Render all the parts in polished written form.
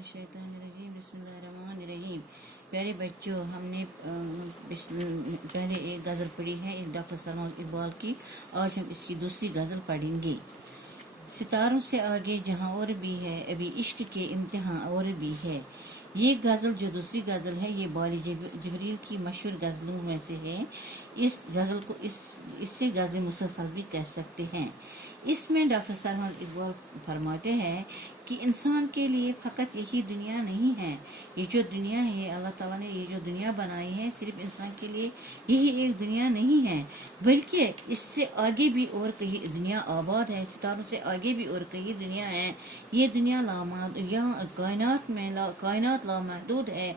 الشیطان الرجیم بسم اللہ الرحمن الرحیم۔ پیارے بچوں، ہم نے پہلے ایک غزل پڑھی ہے ڈاکٹر سلمان اقبال کی۔ آج ہم اس کی دوسری غزل پڑھیں گے۔ ستاروں سے آگے جہاں اور بھی ہے، ابھی عشق کے امتحان اور بھی ہے۔ یہ غزل جو دوسری غزل ہے، یہ بال جبریل کی مشہور غزلوں میں سے ہے۔ اس غزل کو اس سے غزل مسلسل بھی کہہ سکتے ہیں۔ اس میں ڈاکٹر سلمان اقبال فرماتے ہیں کہ انسان کے لیے فقط یہی دنیا نہیں ہے۔ یہ جو دنیا ہے، اللہ تعالیٰ نے یہ جو دنیا بنائی ہے، صرف انسان کے لیے یہی ایک دنیا نہیں ہے، بلکہ اس سے آگے بھی اور کئی دنیا آباد ہے۔ ستاروں سے آگے بھی اور کئی دنیا ہے۔ یہ دنیا کائنات لامحدود ہے۔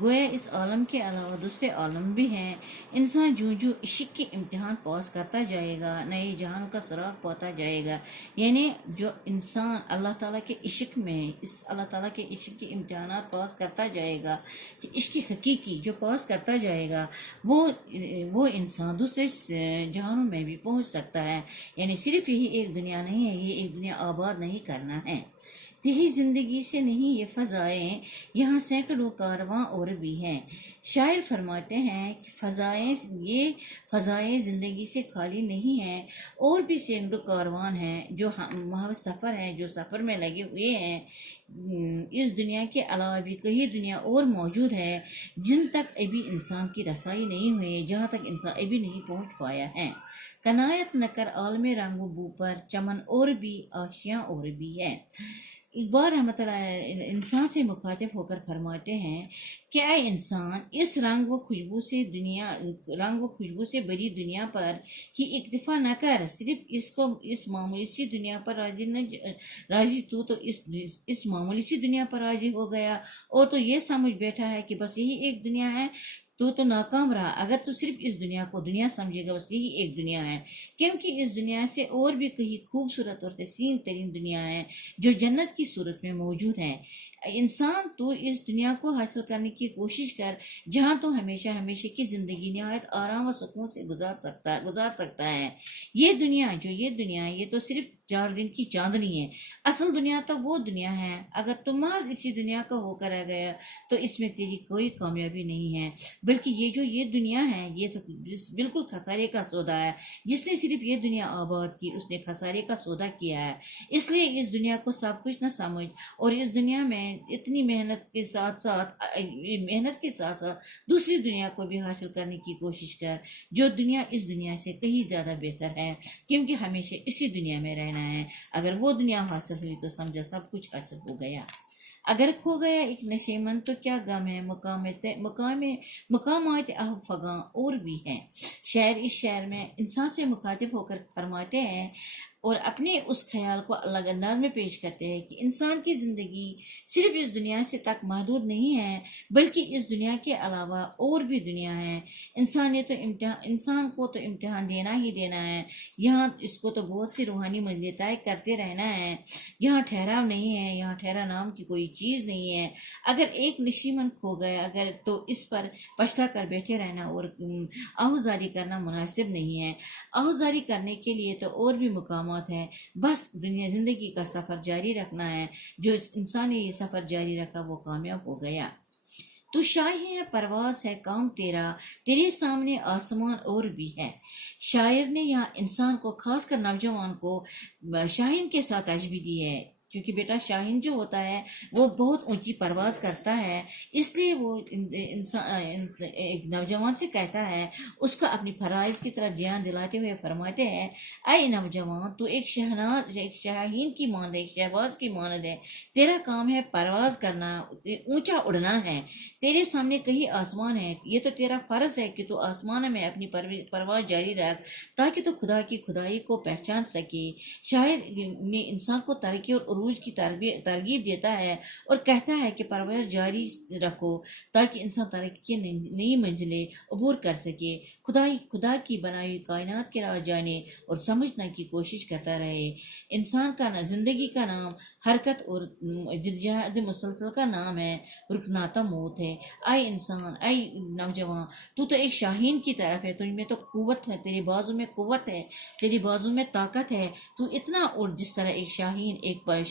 گویا اس عالم کے علاوہ دوسرے عالم بھی ہیں۔ انسان جو عشق کے امتحان پاس کرتا جائے گا، نئے جہانوں کا سراغ پاتا جائے گا۔ یعنی جو انسان اللہ تعالیٰ کے عشق میں اللہ تعالیٰ کے عشق کے امتحانات پاس کرتا جائے گا، عشق حقیقی جو پاس کرتا جائے گا، وہ انسان دوسرے جہانوں میں بھی پہنچ سکتا ہے۔ یعنی صرف یہی ایک دنیا نہیں ہے، یہ ایک دنیا آباد نہیں کرنا ہے۔ تیری زندگی سے نہیں یہ فضائیں، یہاں سینکڑوں کارواں اور بھی ہیں۔ شاعر فرماتے ہیں کہ فضائیں زندگی سے خالی نہیں ہیں، اور بھی سینکڑوں کاروان ہیں جو محض سفر ہیں، جو سفر میں لگے ہوئے ہیں۔ اس دنیا کے علاوہ بھی کئی دنیا اور موجود ہے جن تک ابھی انسان کی رسائی نہیں ہوئی، جہاں تک انسان ابھی نہیں پہنچ پایا ہے۔ کنایت نہ کر عالم رنگ و بو پر، چمن اور بھی آشیاں اور بھی ہے۔ اقبال رحمۃ اللہ انسان سے مخاطب ہو کر فرماتے ہیں کہ اے انسان، اس رنگ و خوشبو سے بری دنیا پر ہی اکتفا نہ کر، صرف اس معمولی سی دنیا پر راضی تو اس معمولی سی دنیا پر راضی ہو گیا اور تو یہ سمجھ بیٹھا ہے کہ بس یہی ایک دنیا ہے، تو ناکام رہا۔ اگر تو صرف اس دنیا کو دنیا سمجھے گا، بس یہی ایک دنیا ہے، کیونکہ اس دنیا سے اور بھی کئی خوبصورت اور حسین ترین دنیا ہے جو جنت کی صورت میں موجود ہے۔ انسان تو اس دنیا کو حاصل کرنے کی کوشش کر، جہاں تو ہمیشہ کی زندگی نہایت آرام و سکون سے گزار سکتا ہے۔ یہ دنیا یہ تو صرف 4 دن کی چاندنی ہے۔ اصل دنیا تو وہ دنیا ہے، اگر تم محض اسی دنیا کا ہو کر رہ گیا تو اس میں تیری کوئی کامیابی نہیں ہے، بلکہ یہ دنیا ہے، یہ تو بالکل خسارے کا سودا ہے۔ جس نے صرف یہ دنیا آباد کی، اس نے خسارے کا سودا کیا ہے۔ اس لیے اس دنیا کو سب کچھ نہ سمجھ، اور اس دنیا میں اتنی محنت کے ساتھ دوسری دنیا کو بھی حاصل کرنے کی کوشش کر، جو دنیا اس دنیا سے کہیں زیادہ بہتر ہے، کیونکہ ہمیشہ اسی دنیا میں رہنا ہے۔ اگر وہ دنیا حاصل ہوئی تو سمجھا سب کچھ حاصل ہو گیا۔ اگر کھو گیا ایک نشیمن تو کیا غم ہے، مقامات فغاں اور بھی ہیں۔ شاعر اس شعر میں انسان سے مخاطب ہو کر فرماتے ہیں اور اپنے اس خیال کو الگ انداز میں پیش کرتے ہیں کہ انسان کی زندگی صرف اس دنیا سے تک محدود نہیں ہے، بلکہ اس دنیا کے علاوہ اور بھی دنیا ہے۔ انسان کو تو امتحان دینا ہی دینا ہے۔ یہاں اس کو تو بہت سی روحانی منزلیں طے کرتے رہنا ہے۔ یہاں ٹھہراؤ نہیں ہے، یہاں ٹھہرا نام کی کوئی چیز نہیں ہے۔ اگر ایک نشیمن کھو گیا تو اس پر پچھتا کر بیٹھے رہنا اور آہوزاری کرنا مناسب نہیں ہے۔ آہوزاری کرنے کے لیے تو اور بھی مقامات ہے، بس زندگی کا سفر جاری رکھنا ہے۔ جو انسان نے یہ سفر جاری رکھا وہ کامیاب ہو گیا۔ تو شاہی ہے، پرواز ہے کام تیرا، تیرے سامنے آسمان اور بھی ہے۔ شاعر نے یہاں انسان کو، خاص کر نوجوان کو، شاہین کے ساتھ تشبیہ دی ہے، کیونکہ بیٹا شاہین جو ہوتا ہے وہ بہت اونچی پرواز کرتا ہے، اس لیے وہ ایک نوجوان سے کہتا ہے، اس کو اپنی فرائض کی طرف دھیان دلاتے ہوئے فرماتے ہیں، اے نوجوان، تو ایک شاہین کی مانند ہے، ایک شہباز کی مانند ہے۔ تیرا کام ہے پرواز کرنا، اونچا اڑنا ہے۔ تیرے سامنے کہیں آسمان ہے، یہ تو تیرا فرض ہے کہ تو آسمان میں اپنی پرواز جاری رکھ، تاکہ تو خدا کی خدائی کو پہچان سکے۔ شاعر نے انسان کو ترقی اور عروج کی ترغیب دیتا ہے اور کہتا ہے کہ پرواز جاری رکھو تاکہ انسان ترقی کی نئی منزلیں عبور کر سکے، خدا کی بنائی ہوئی کائنات کے راز جانے اور سمجھنے کی کوشش کرتا رہے۔ انسان کا زندگی کا نام حرکت اور جدوجہد مسلسل کا نام ہے، رکناتا موت ہے۔ اے انسان، اے نوجوان، تو ایک شاہین کی طرف ہے، تجھ میں تو قوت ہے، تیرے بازو میں قوت ہے، تیری بازو میں طاقت ہے، تو اتنا اور جس طرح ایک